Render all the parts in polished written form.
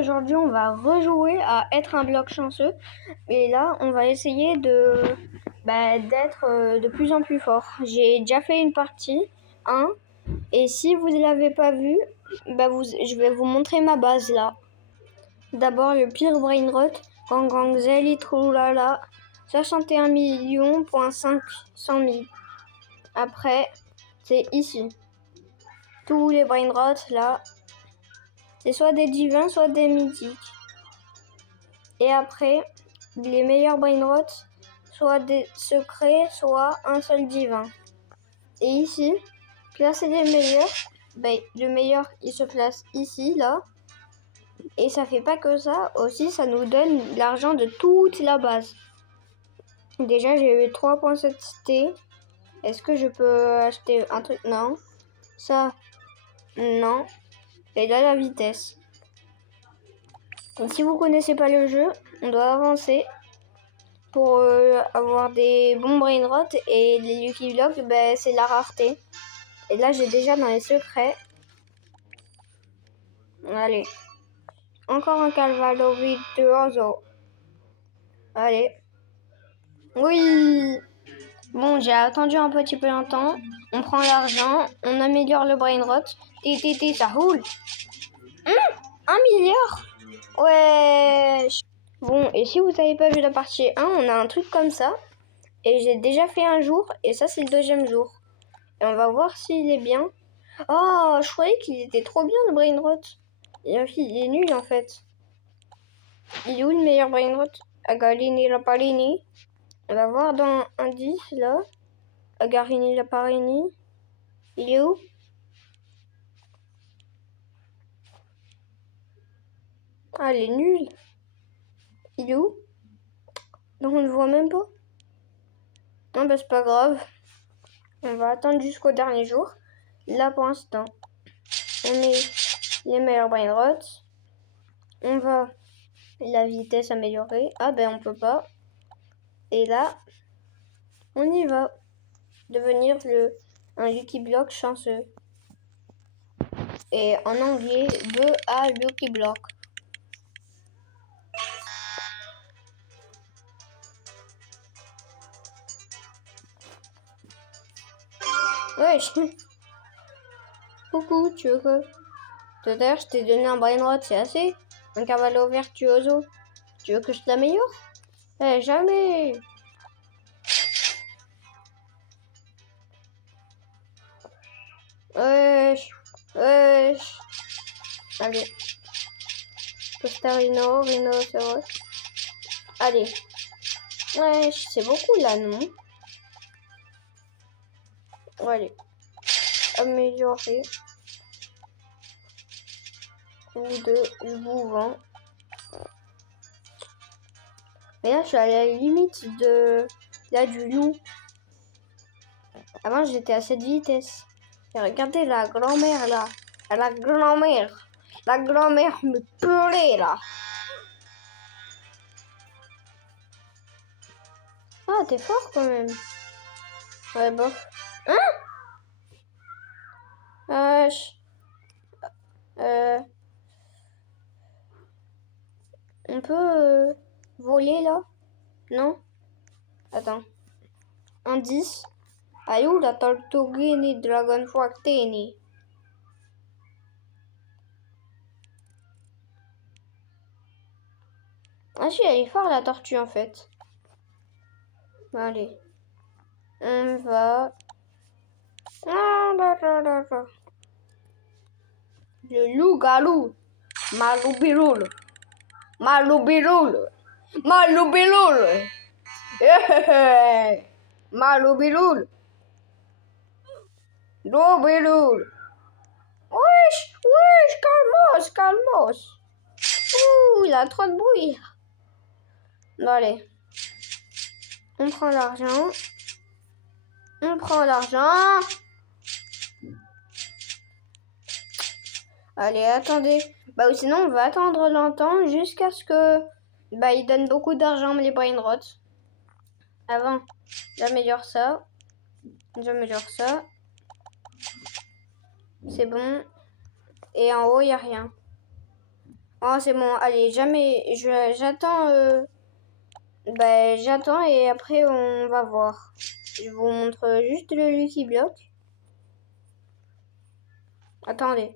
aujourd'hui on va rejouer à être un bloc chanceux. Et là on va essayer d'être de plus en plus fort. J'ai déjà fait une partie 1 et si vous ne l'avez pas vu, je vais vous montrer ma base là. D'abord le pire brain rot, Gang Gang Zeli Troulala, 61 millions, 500 000. Après c'est ici. Tous les brain rots là. C'est soit des divins, soit des mythiques. Et après, les meilleurs brain rots, soit des secrets, soit un seul divin. Et ici, classer les meilleurs, le meilleur, il se place ici, là. Et ça fait pas que ça, aussi ça nous donne l'argent de toute la base. Déjà, j'ai eu 3.7 T. Est-ce que je peux acheter un truc? Non. Ça, non. Et là, la vitesse. Donc, si vous connaissez pas le jeu, on doit avancer pour avoir des bons brain rot et les Lucky Blocks, c'est la rareté. Et là, j'ai déjà dans les secrets. Allez. Encore un Calvalo Virtuoso. Allez. Oui. Bon, j'ai attendu un petit peu longtemps. On prend l'argent, on améliore le brain rot. Ça roule. 1 milliard. Ouais. Bon, et si vous n'avez pas vu la partie 1, on a un truc comme ça. Et j'ai déjà fait un jour, et ça c'est le deuxième jour. Et on va voir s'il est bien. Oh, je croyais qu'il était trop bien le brain rot. Il est nul en fait. Il est où le meilleur brain rot? Agarini Laparini. On va voir dans indice là. Agarini Laparini. Il est où? Ah, il est nul. Il est où? Donc on ne le voit même pas. Non, c'est pas grave. On va attendre jusqu'au dernier jour. Là pour l'instant, on met les meilleurs brain rots. On va la vitesse améliorée. Ah on peut pas. Et là, on y va. Devenir un Lucky Block chanceux. Et en anglais, 2 à Lucky Block. Wesh. Coucou, tu veux que... Tout à l'heure, je t'ai donné un brain rot, c'est assez? Un Cavallo Virtuoso. Tu veux que je te l'améliore? Jamais. Wesh. Allez. Costarino, Rhinocéros. Allez. Wesh, c'est beaucoup là, non? Allez. Améliorer. Ou de Bouvant. Mais là, je suis à la limite du loup. Avant, j'étais à cette vitesse. Et regardez la grand-mère là. La grand-mère. La grand-mère me pleurait là. Ah, t'es fort quand même. Ouais, bof. Hein? On peut voler là? Non? Attends. Indice. Aiuta Tortughini Dragon Fortini. Ah si, elle est forte la tortue en fait. Allez. On va... Le loup-garou. Maloubiroul. Maloubiroul. Maloubiroul. Maloubiroul. Loubiroul. Wesh, calmos. Ouh, il a trop de bruit. Bon, allez. On prend l'argent. Allez, attendez. Sinon, on va attendre longtemps jusqu'à ce que... il donne beaucoup d'argent, les brain rots. Avant, j'améliore ça. C'est bon. Et en haut, il n'y a rien. Oh, c'est bon, allez, jamais. J'attends. J'attends et après on va voir. Je vous montre juste le Lucky Block. Attendez.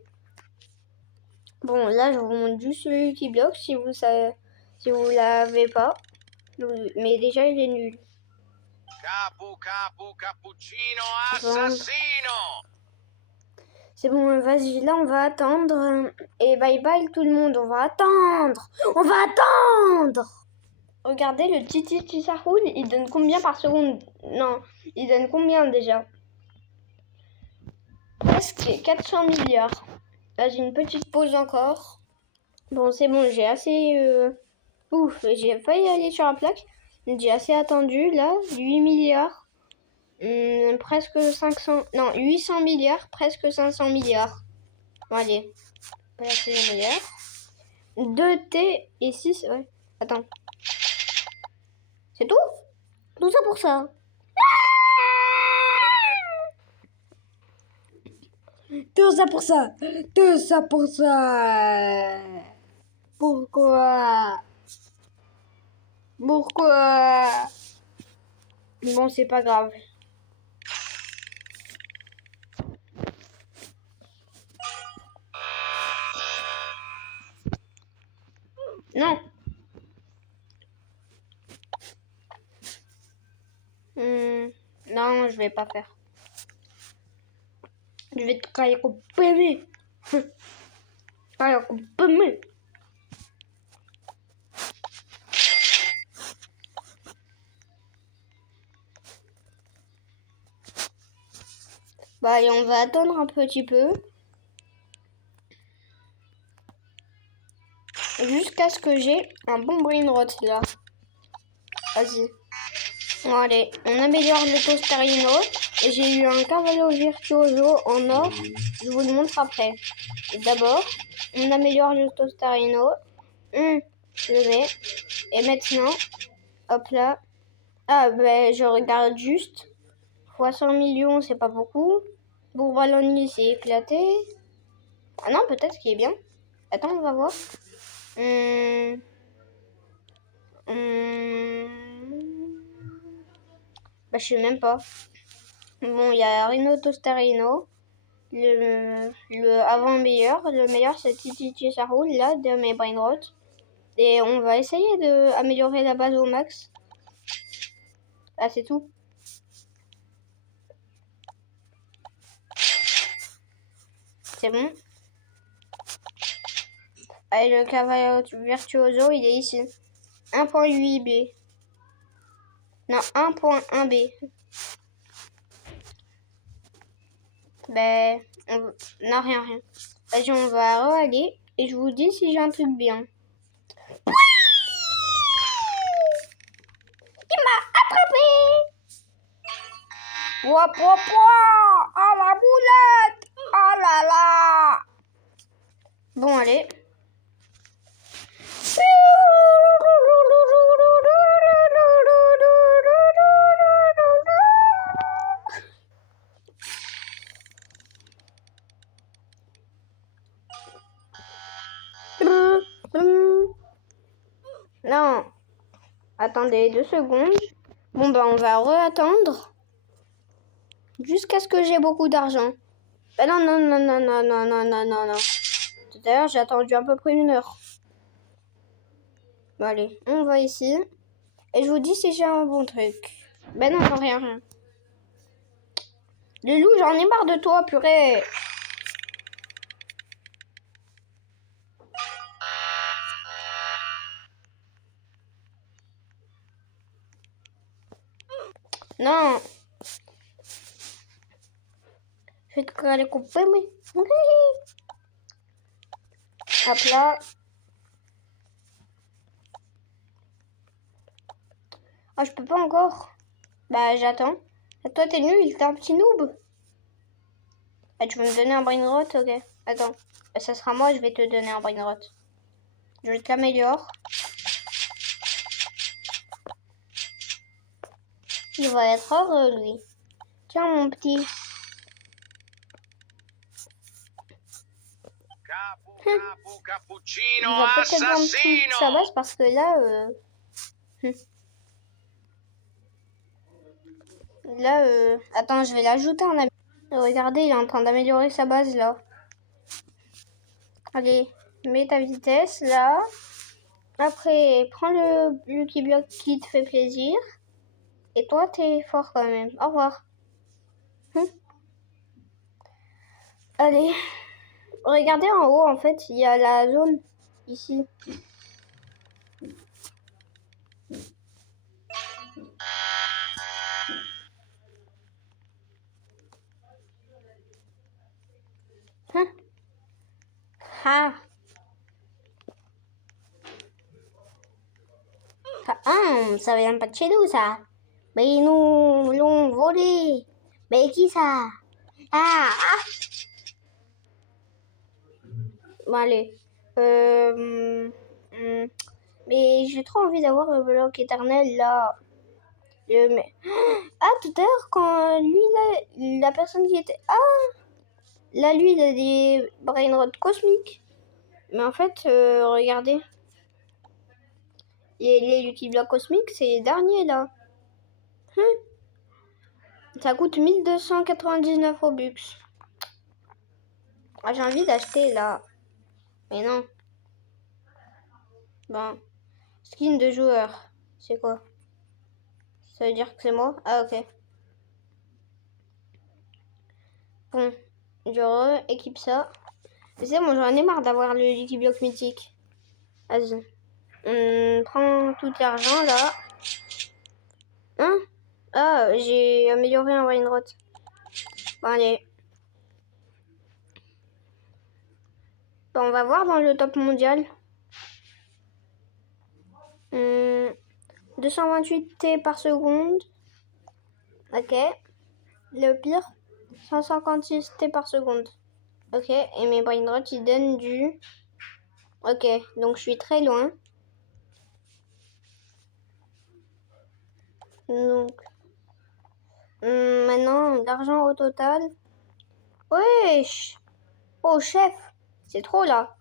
Bon, là, je vous montre juste le Lucky Block si vous savez, si vous l'avez pas. Mais déjà, il est nul. Cappuccino assassino. C'est bon, vas-y, là, on va attendre. Et bye bye tout le monde, on va attendre. On va attendre. Regardez, le Titi Sahoul, il donne combien par seconde? Non, il donne combien déjà? Presque 400 milliards. Là, j'ai une petite pause encore. Bon, c'est bon, j'ai assez... Ouf, j'ai failli aller sur la plaque. J'ai assez attendu, là, 8 milliards. Presque 500... Non, 800 milliards, presque 500 milliards. Bon, allez. Voilà, c'est les meilleurs. 2T et 6... Ouais. Attends. C'est tout? Tout ça pour ça. Tout ça pour ça. Tout ça pour ça. Pourquoi? Pourquoi? Bon, c'est pas grave. Non. Non, je vais pas faire. Je vais te cailler comme bébé. Cailler comme bébé. Bah, et on va attendre un petit peu. Jusqu'à ce que j'ai un bon brain rot là. Vas-y. Bon, allez, on améliore le Tostarino. Et j'ai eu un Cavallo Virtuoso en or. Je vous le montre après. D'abord, on améliore le Tostarino. On le met. Et maintenant, hop là. Ah, ben, je regarde juste. Fois 100 millions, c'est pas beaucoup. Bourbaloni, c'est éclaté. Ah non, peut-être qu'il est bien. Attends, on va voir. Bah, je sais même pas. Bon, il y a Rino Tostarino. Le avant-meilleur. Le meilleur, c'est Titi Sahoul, là, de mes brainrot. Et on va essayer d'améliorer la base au max. Ah, c'est tout. C'est bon. Allez, le Cavallo Virtuoso, il est ici. 1.8B. Non, 1.1B. Ben, non, rien. Vas-y, on va re-aller. Et je vous dis si j'ai un truc bien. Il m'a attrapé! Pouah, pouah, pouah! Ah, la boulette! Oh là là! Bon, allez. Non. Attendez 2 secondes. Bon, bah, on va re-attendre. Jusqu'à ce que j'ai beaucoup d'argent. Bah non, non, non, non, non, non, non, non, non, non. Tout à l'heure, j'ai attendu à peu près 1 heure. Bon, allez, on va ici. Et je vous dis si j'ai un bon truc. Ben non, non, rien. Le loup, j'en ai marre de toi, purée. Non. Je vais te aller couper, mais... Hop là. Ah, je peux pas encore. Bah, j'attends. Toi, t'es nul, t'es un petit noob. Ah, tu veux me donner un brain rot? Ok. Attends. Bah, ça sera moi, je vais te donner un brain rot. Je t'améliore. Il va être heureux, lui. Tiens, mon petit. Capu cappuccino Il va peut-être vendre toute assassino. sa base parce que là, attends, je vais l'ajouter en ami. Regardez, il est en train d'améliorer sa base là. Allez, mets ta vitesse là. Après, prends le Lucky Block qui te fait plaisir. Et toi, t'es fort quand même. Au revoir. Allez. Regardez en haut, en fait, il y a la zone ici. Ah. Ça vient pas de chez nous, ça. Mais ils nous l'ont volé. Mais qui ça? Ah. Bon, allez. Mais j'ai trop envie d'avoir le bloc éternel, là. Ah, tout à l'heure, quand lui, la personne qui était... Ah, là, lui, il a des brainrots cosmiques. Mais en fait, regardez. Les Lucky Block cosmiques, c'est les derniers, là. Ça coûte 1299 Robux. Ah, j'ai envie d'acheter, là. Mais non. Bon. Skin de joueur. C'est quoi? Ça veut dire que c'est moi? Ah, ok. Bon. Je équipe ça. Mais c'est bon, j'en ai marre d'avoir le Lucky Block mythique. Vas-y. On prend tout l'argent, là. Hein? Ah, j'ai amélioré un Brainrot. Bon, allez. Bon, on va voir dans le top mondial. 228 T par seconde. Ok. Le pire, 156 T par seconde. Ok. Et mes brainrots, ils donnent du... Ok. Donc, je suis très loin. Donc... maintenant, l'argent au total. Wesh! Oh, chef! C'est trop, là.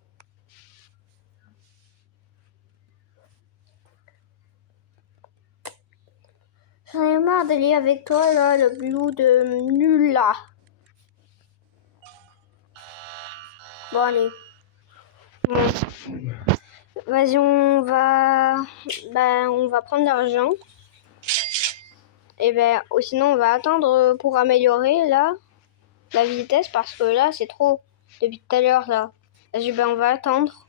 J'en ai marre d'aller avec toi, là, le blue de nul, là. Bon, allez. Bon. Vas-y, on va prendre l'argent. Et sinon, on va attendre pour améliorer, là, la vitesse, parce que là, c'est trop. Depuis tout à l'heure, là. Vas-y, on va attendre.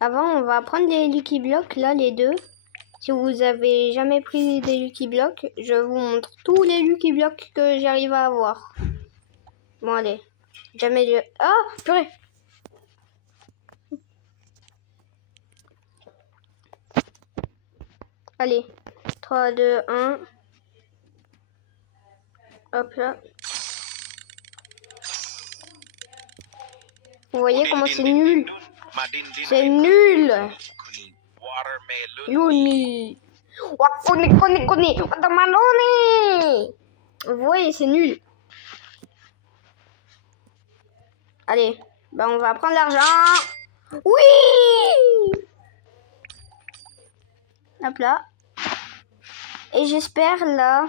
Avant, on va prendre les Lucky Blocks, là, les deux. Si vous avez jamais pris des Lucky Blocks, je vous montre tous les Lucky Blocks que j'arrive à avoir. Bon, allez. Jamais de... Ah, purée. Allez. 3, 2, 1. Hop là. Vous voyez comment c'est nul? C'est nul. Louni. Vous voyez, c'est nul. Allez, on va prendre l'argent. Oui! Hop là. Et j'espère là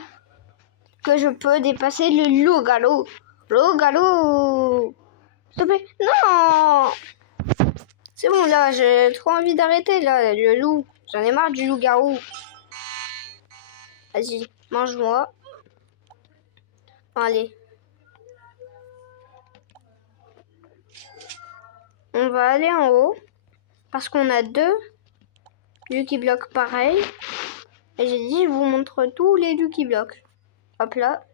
que je peux dépasser le loup-garou. Loup-garou. S'il te plaît. Non! C'est bon là, j'ai trop envie d'arrêter là, le loup. J'en ai marre du loup-garou. Vas-y, mange-moi. Allez. On va aller en haut. Parce qu'on a deux Lucky Blocks pareils. Et j'ai dit, je vous montre tous les Lucky Blocks. Hop là.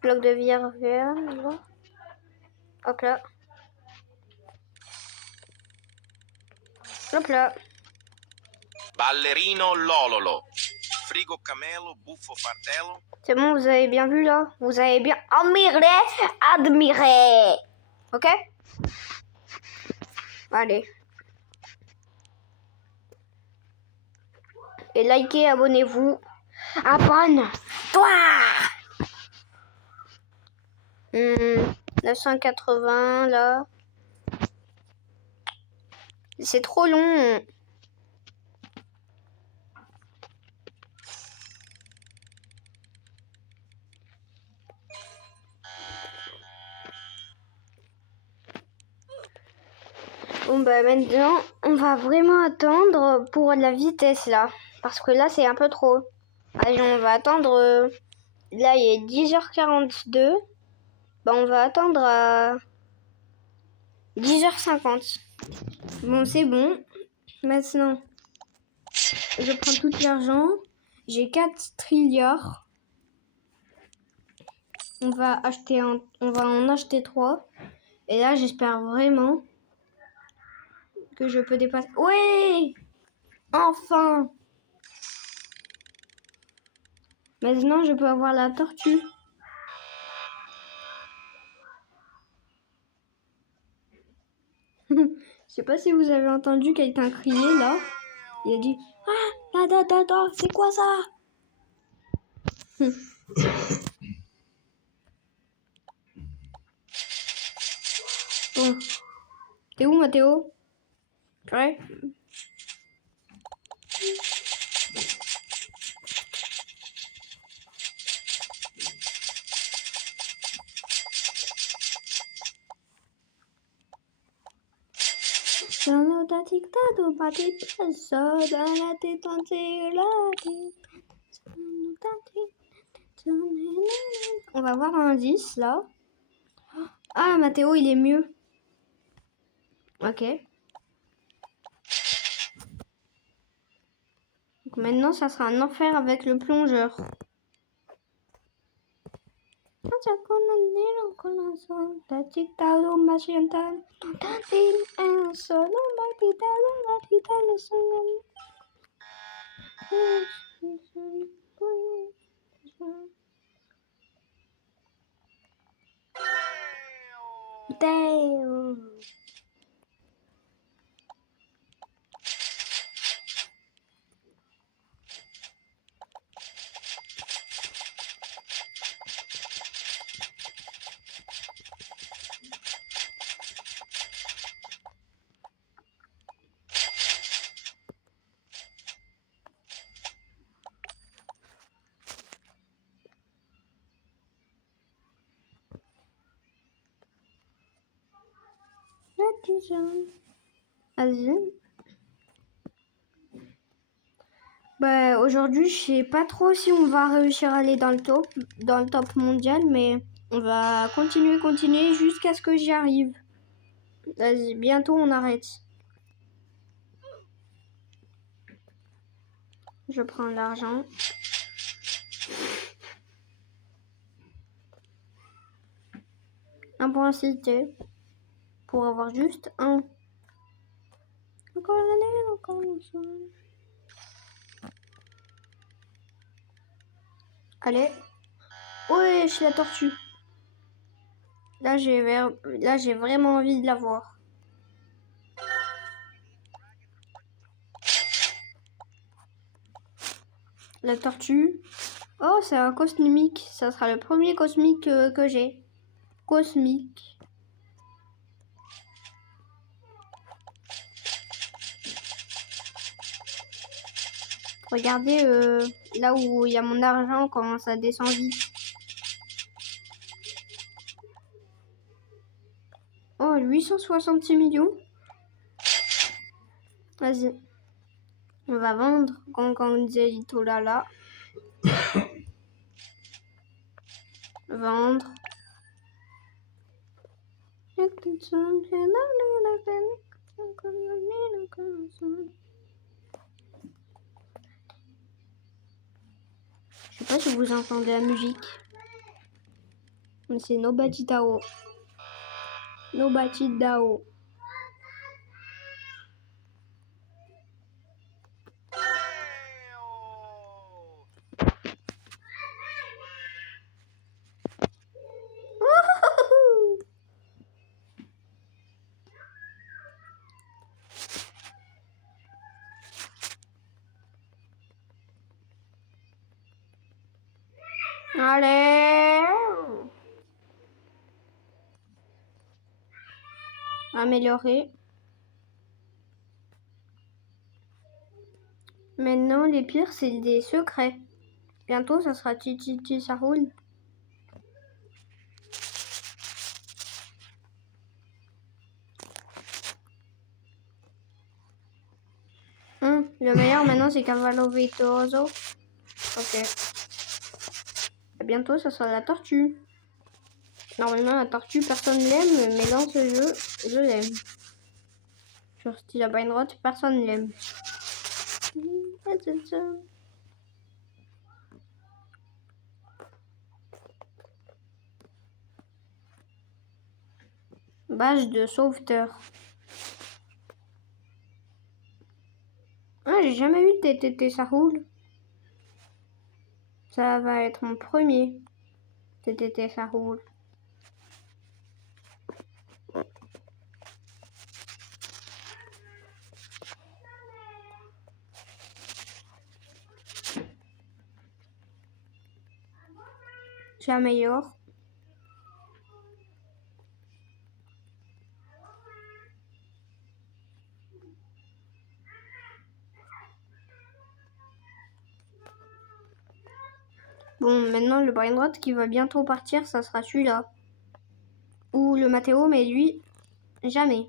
Bloc de vert. Hop là. Hop là. Ballerino Lololo. Frigo Camelo, Buffo Fardello. C'est bon, vous avez bien vu là? Vous avez bien admiré. Ok? Allez. Et likez, abonnez-vous. Abonne-toi! 980 là. c'est trop long. Bon bah maintenant, on va vraiment attendre pour la vitesse là. Parce que là, c'est un peu trop. Allez, on va attendre... là, il est 10h42. Bah, on va attendre à 10h50. Bon, c'est bon. Maintenant, je prends tout l'argent. J'ai 4 trilliards. On va en acheter 3. Et là, j'espère vraiment que je peux dépasser. Oui! Enfin! Maintenant, je peux avoir la tortue. Je sais pas si vous avez entendu quelqu'un crier là. Il a dit ah, là, c'est quoi ça? Bon. T'es où, Mathéo? Ouais. On va voir un indice là. Ah, Mathéo, il est mieux. Ok. Donc maintenant, ça sera un enfer avec le plongeur. Damn. Vas-y. Bah, aujourd'hui, je sais pas trop si on va réussir à aller dans le top mondial, mais on va continuer jusqu'à ce que j'y arrive. Vas-y, bientôt on arrête. Je prends l'argent. Un point cité. Pour avoir juste un. Encore l'année, encore une fois. Allez. Ouais, je suis la tortue. Là, j'ai vraiment envie de la voir. La tortue. Oh, c'est un cosmique. Ça sera le premier cosmique que j'ai. Cosmique. Regardez là où il y a mon argent, comment ça descend vite. Oh, 866 millions. Vas-y. On va vendre Ganganzelito là. Vendre. Je sais pas si vous entendez la musique. Mais c'est Nobody Dao. Nobody Dao. Allez. Améliorer. Maintenant, les pires, c'est des secrets. Bientôt, ça sera Titi, ça roule. Le meilleur maintenant, c'est Cavallo Vittoso. Ok. Et bientôt, ça sera la tortue. Normalement, la tortue, personne l'aime, mais dans ce jeu, je l'aime. Sur Steel Brainrot, personne l'aime. Badge de sauveteur. Ah, j'ai jamais eu de TTT, ça roule. Ça va être mon premier TTT, ça roule. J'améliore. Bon, maintenant le Brainrot qui va bientôt partir, ça sera celui-là. Ou le Mathéo, mais lui, jamais.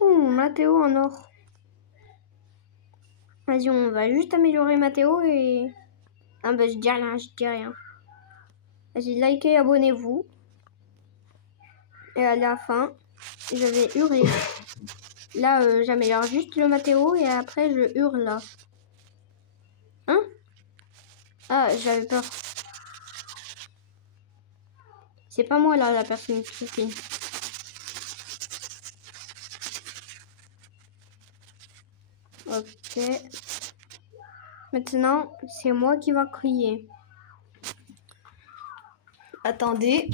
Oh, Mathéo en or. Vas-y, on va juste améliorer Mathéo et... Ah bah je dis rien, Vas-y, likez, abonnez-vous. Et à la fin, je vais hurler. Là, j'améliore juste le Mathéo et après je hurle là. Hein? Ah, j'avais peur. C'est pas moi là, la personne qui filme. Ok. Maintenant, c'est moi qui va crier. Attendez.